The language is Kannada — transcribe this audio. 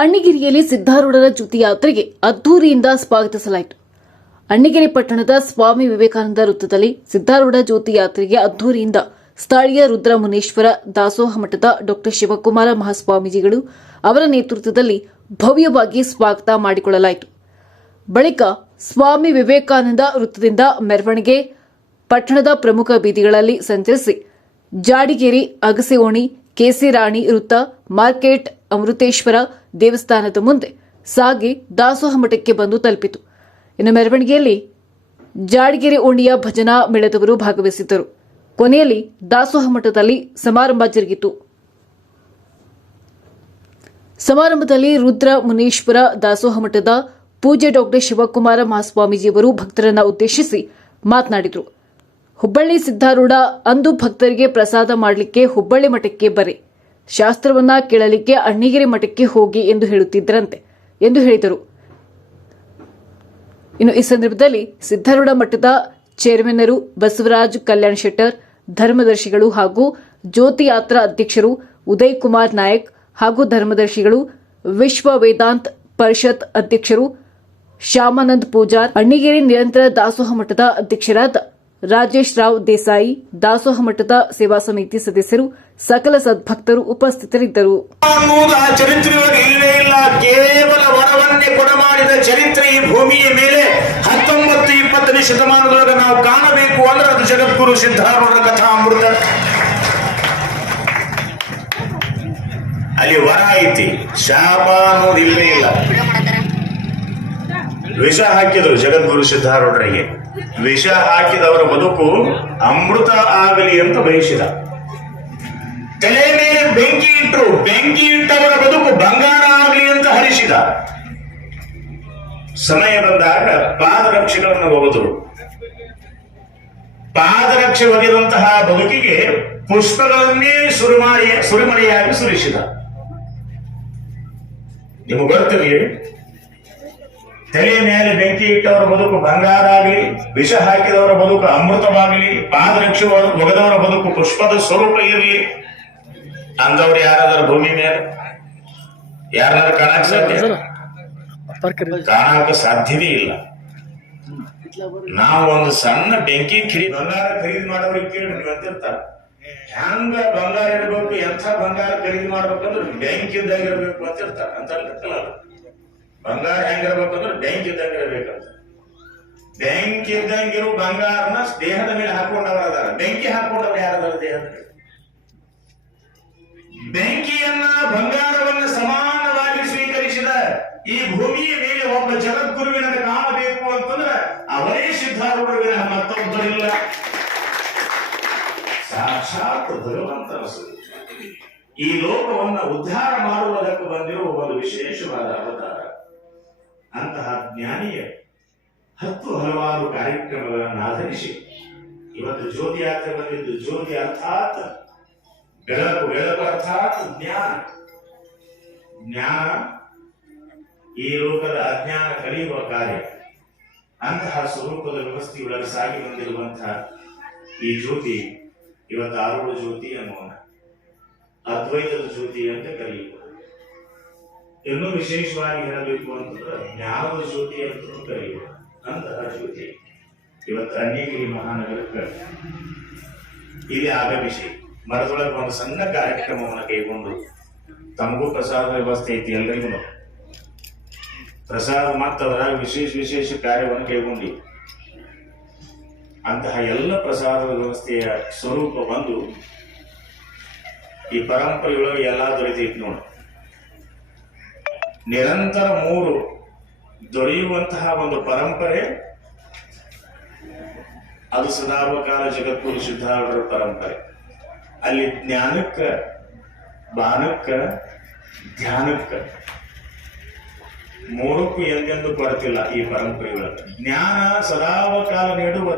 ಅಣ್ಣಿಗೇರಿಯಲ್ಲಿ ಸಿದ್ದಾರೂಢರ ಜ್ಯೋತಿ ಯಾತ್ರೆಗೆ ಅದ್ದೂರಿಯಿಂದ ಸ್ವಾಗತಿಸಲಾಯಿತು. ಅಣ್ಣಿಗೇರಿ ಪಟ್ಟಣದ ಸ್ವಾಮಿ ವಿವೇಕಾನಂದ ವೃತ್ತದಲ್ಲಿ ಸಿದ್ದಾರೂಢ ಜ್ಯೋತಿ ಯಾತ್ರೆಗೆ ಅದ್ದೂರಿಯಿಂದ ಸ್ಥಳೀಯ ರುದ್ರಮುನೇಶ್ವರ ದಾಸೋಹ ಮಠದ ಡಾ ಶಿವಕುಮಾರ ಮಹಾಸ್ವಾಮೀಜಿಗಳು ಅವರ ನೇತೃತ್ವದಲ್ಲಿ ಭವ್ಯವಾಗಿ ಸ್ವಾಗತ ಮಾಡಿಕೊಳ್ಳಲಾಯಿತು. ಬಳಿಕ ಸ್ವಾಮಿ ವಿವೇಕಾನಂದ ವೃತ್ತದಿಂದ ಮೆರವಣಿಗೆ ಪಟ್ಟಣದ ಪ್ರಮುಖ ಬೀದಿಗಳಲ್ಲಿ ಸಂಚರಿಸಿ ಜಾಡಿಗೇರಿ, ಅಗಸೆಓಣಿ, ಕೆಸಿ ರಾಣಿ ವೃತ್ತ, ಮಾರ್ಕೆಟ್, ಅಮೃತೇಶ್ವರ ದೇವಸ್ಥಾನದ ಮುಂದೆ ಸಾಗಿ ದಾಸೋಹ ಮಠಕ್ಕೆ ಬಂದು ತಲುಪಿತು. ಇನ್ನು ಮೆರವಣಿಗೆಯಲ್ಲಿ ಜಾಡಿಗೆರೆ ಓಣಿಯ ಭಜನಾ ಮೇಳದವರು ಭಾಗವಹಿಸಿದ್ದರು. ಕೊನೆಯಲ್ಲಿ ದಾಸೋಹ ಮಠದಲ್ಲಿ ಸಮಾರಂಭ ಜರುಗಿತು. ಸಮಾರಂಭದಲ್ಲಿ ರುದ್ರ ಮುನೀಶ್ವರ ದಾಸೋಹ ಮಠದ ಪೂಜ್ಯ ಡಾ ಶಿವಕುಮಾರ ಮಹಾಸ್ವಾಮೀಜಿಯವರು ಭಕ್ತರನ್ನು ಉದ್ದೇಶಿಸಿ ಮಾತನಾಡಿದರು. ಹುಬ್ಬಳ್ಳಿ ಸಿದ್ದಾರೂಢ ಅಂದು ಭಕ್ತರಿಗೆ ಪ್ರಸಾದ ಮಾಡಲಿಕ್ಕೆ ಹುಬ್ಬಳ್ಳಿ ಮಠಕ್ಕೆ ಬರೆ, ಶಾಸ್ತ್ರವನ್ನ ಕೇಳಲಿಕ್ಕೆ ಅಣ್ಣಿಗೇರಿ ಮಠಕ್ಕೆ ಹೋಗಿ ಎಂದು ಹೇಳುತ್ತಿದ್ದರಂತೆ ಎಂದು ಹೇಳಿದರು. ಇನ್ನು ಈ ಸಂದರ್ಭದಲ್ಲಿ ಸಿದ್ದಾರೂಢ ಮಠದ ಚೇರ್ಮನ್ನರು ಬಸವರಾಜ್ ಕಲ್ಯಾಣ ಶೆಟ್ಟರ್, ಧರ್ಮದರ್ಶಿಗಳು ಹಾಗೂ ಜ್ಯೋತಿ ಯಾತ್ರಾ ಅಧ್ಯಕ್ಷರು ಉದಯ್ ಕುಮಾರ್ ನಾಯಕ್ ಹಾಗೂ ಧರ್ಮದರ್ಶಿಗಳು, ವಿಶ್ವ ವೇದಾಂತ್ ಪರಿಷತ್ ಅಧ್ಯಕ್ಷರು ಶ್ಯಾಮಾನಂದ್ ಪೂಜಾರ್, ಅಣ್ಣಿಗೇರಿ ನಿರಂತರ ದಾಸೋಹ ಮಠದ ಅಧ್ಯಕ್ಷರಾದ ರಾಜೇಶ್ ರಾವ್ ದೇಸಾಯಿ, ದಾಸೋಹ ಮಠದ ಸೇವಾ ಸಮಿತಿ ಸದಸ್ಯರು, ಸಕಲ ಸದ್ಭಕ್ತರು ಉಪಸ್ಥಿತರಿದ್ದರು. ಚರಿತ್ರೆಯೊಳಗೆ ಇಲ್ಲವೇ ಇಲ್ಲ, ಕೇವಲ ವರವನ್ನೇ ಕೊಡಮಾಡಿದ ಚರಿತ್ರೆ ಈ ಭೂಮಿಯ ಮೇಲೆ 19-20ನೇ ಶತಮಾನದೊಳಗೆ ನಾವು ಕಾಣಬೇಕು ಅಂದ್ರೆ ಅದು ಜಗದ್ಗುರು ಸಿದ್ದಾರೂಢರ ಕಥಾಮೃತ. ಅಲ್ಲಿ ವರ ಐತಿ, ಶಾಪ ಅನ್ನೋದು ಇಲ್ಲವೇ ಇಲ್ಲ. ವಿಷ ಹಾಕಿದ್ರು ಜಗದ್ಗುರು ಸಿದ್ದಾರೂಢರಿಗೆ. ವಿಷ ಹಾಕಿದವರ ಬದುಕು ಅಮೃತ ಆಗಲಿ ಅಂತ ಬಯಸಿದ. ತಲೆ ಮೇಲೆ ಬೆಂಕಿ ಇಟ್ಟರು, ಬೆಂಕಿ ಇಟ್ಟವರ ಬದುಕು ಬಂಗಾರ ಆಗಲಿ ಅಂತ ಹರಿಸಿದ. ಸಮಯ ಬಂದಾಗ ಪಾದರಕ್ಷೆಗಳನ್ನು ಒಗೆದರು. ಪಾದರಕ್ಷೆ ಒಗೆದಂತಹ ಬದುಕಿಗೆ ಪುಷ್ಪಗಳನ್ನೇ ಸುರಿಮಳೆಯಾಗಿ ಸುರಿಸಿದ. ನಿಮಗೆ ಗೊತ್ತಿರಲಿ, ತಲೆ ಮೇಲೆ ಬೆಂಕಿ ಇಟ್ಟವರ ಬದುಕು ಬಂಗಾರ ಆಗಲಿ, ವಿಷ ಹಾಕಿದವರ ಬದುಕು ಅಮೃತವಾಗಲಿ, ಪಾದರಕ್ಷೆ ಒಗೆದವರ ಬದುಕು ಪುಷ್ಪದ ಸ್ವರೂಪ ಇರಲಿ ಅಂದವ್ರು ಯಾರಾದ್ರೂ ಭೂಮಿ ಮೇಲೆ ಯಾರಾದ್ರೂ ಕಾಣಕ ಸಾಧ್ಯವೇ ಇಲ್ಲ. ನಾವು ಒಂದು ಸಣ್ಣ ಬೆಂಕಿ ಬಂಗಾರ ಖರೀದಿ ಮಾಡೋರಿಗೆ ಕೇಳಿ ನೀವು ಅಂತಿರ್ತಾರ, ಹೆಂಗ ಬಂಗಾರ ಇರಬೇಕು, ಎಂಥ ಬಂಗಾರ ಖರೀದಿ ಮಾಡ್ಬೇಕಂದ್ರೆ ಬೆಂಕಿ ಇದ್ದಾಗ ಇರಬೇಕು ಅಂತಿರ್ತಾರ. ಅಂತ ಬಂಗಾರ ಹೆಂಗಿರ್ಬೇಕಂದ್ರೆ ಬೆಂಕಿ ಇದ್ದಂಗ ಇರಬೇಕಂತ. ಬೆಂಕಿ ಇದ್ದಂಗಿರೋ ಬಂಗಾರನ ದೇಹದ ಮೇಲೆ ಹಾಕೊಂಡವ್ರ ಅದಾರ, ಬೆಂಕಿ ಹಾಕೊಂಡವ್ರು ಯಾರದಾರ ದೇಹದ ಮೇಲೆ? ಬೆಂಕಿಯನ್ನ ಬಂಗಾರವನ್ನ ಸಮಾನವಾಗಿ ಸ್ವೀಕರಿಸಿದ ಈ ಭೂಮಿಯ ಮೇಲೆ ಒಬ್ಬ ಜಗದ್ಗುರುವಿನ ಕಾಣಬೇಕು ಅಂತಂದ್ರೆ ಅವರೇ ಸಿದ್ದಾರೂಢರ ಮತ್ತೊಬ್ಬರಿಲ್ಲ, ಸಾಕ್ಷಾತ್ ಭಗವಂತನ ಈ ಲೋಕವನ್ನ ಉದ್ಧಾರ ಮಾಡುವುದಕ್ಕೆ ಬಂದಿರುವ ಒಂದು ವಿಶೇಷವಾದ ಅವತಾರ. ಅಂತಹ ಜ್ಞಾನಿಯ 10 ಹಲವಾರು ಕಾರ್ಯಕ್ರಮಗಳನ್ನು ಆಧರಿಸಿ ಇವತ್ತು ಜ್ಯೋತಿ ಯಾತ್ರೆ ಬಂದಿದ್ದು. ಜ್ಯೋತಿ ಅರ್ಥಾತ್ ಬೆಳಕು, ಬೆಳಕು ಅರ್ಥಾತ್ ಜ್ಞಾನ. ಜ್ಞಾನ ಈ ಲೋಕದ ಅಜ್ಞಾನ ಕಲಿಯುವ ಕಾರ್ಯ. ಅಂತಹ ಸ್ವರೂಪದ ವ್ಯವಸ್ಥೆಯೊಳಗೆ ಸಾಗಿ ಬಂದಿರುವಂತಹ ಈ ಜ್ಯೋತಿ ಇವತ್ತು ಆರೂಢ ಜ್ಯೋತಿ ಅನ್ನೋಣ, ಅದ್ವೈತದ ಜ್ಯೋತಿ ಅಂತ ಕರೆಯುವ. ಇನ್ನೂ ವಿಶೇಷವಾಗಿ ಹೇಳಬೇಕು ಅಂತಂದ್ರೆ ಜ್ಞಾನದ ಜ್ಯೋತಿ ಅಂತ ಕರೆಯುವ ಅಂತಹ ಜ್ಯೋತಿ ಇವತ್ತು ಅಣ್ಣಿಗೇರಿ ಮಹಾನಗರಕ್ಕೆ ಇಲ್ಲಿ ಆಗಮಿಸಿ ಮರದೊಳಗೆ ಒಂದು ಸಣ್ಣ ಕಾರ್ಯಕ್ರಮವನ್ನು ಕೈಗೊಂಡು ತಮಗೂ ಪ್ರಸಾದ ವ್ಯವಸ್ಥೆ ಐತಿ, ಎಲ್ಲರಿಗೂ ಪ್ರಸಾದ ಮತ್ತು ಅದರಾಗ ವಿಶೇಷ ಕಾರ್ಯವನ್ನು ಕೈಗೊಂಡಿ ಅಂತಹ ಎಲ್ಲ ಪ್ರಸಾದದ ವ್ಯವಸ್ಥೆಯ ಸ್ವರೂಪ ಬಂದು ಈ ಪರಂಪರೆಯೊಳಗೆ ಎಲ್ಲಾ ದೊರೆತೈತಿ ನೋಡಿ. ನಿರಂತರ 3 ದೊರೆಯುವಂತಹ ಒಂದು ಪರಂಪರೆ ಅದು ಸದಾರ್ವಕಾಲ ಜಗದ್ಗುರು ಸಿದ್ದಾರೂಢರ ಪರಂಪರೆ. ಅಲ್ಲಿ ಜ್ಞಾನಕ್ಕ, ಬಾನಕ್ಕ, ಧ್ಯಾನಕ್ಕ 3ಕ್ಕೂ ಎಂದೆಂದು ಕೊರತಿಲ್ಲ ಈ ಪರಂಪರೆಯೊಳಗೆ. ಜ್ಞಾನ ಸದಾವಕಾಲ ನೀಡುವ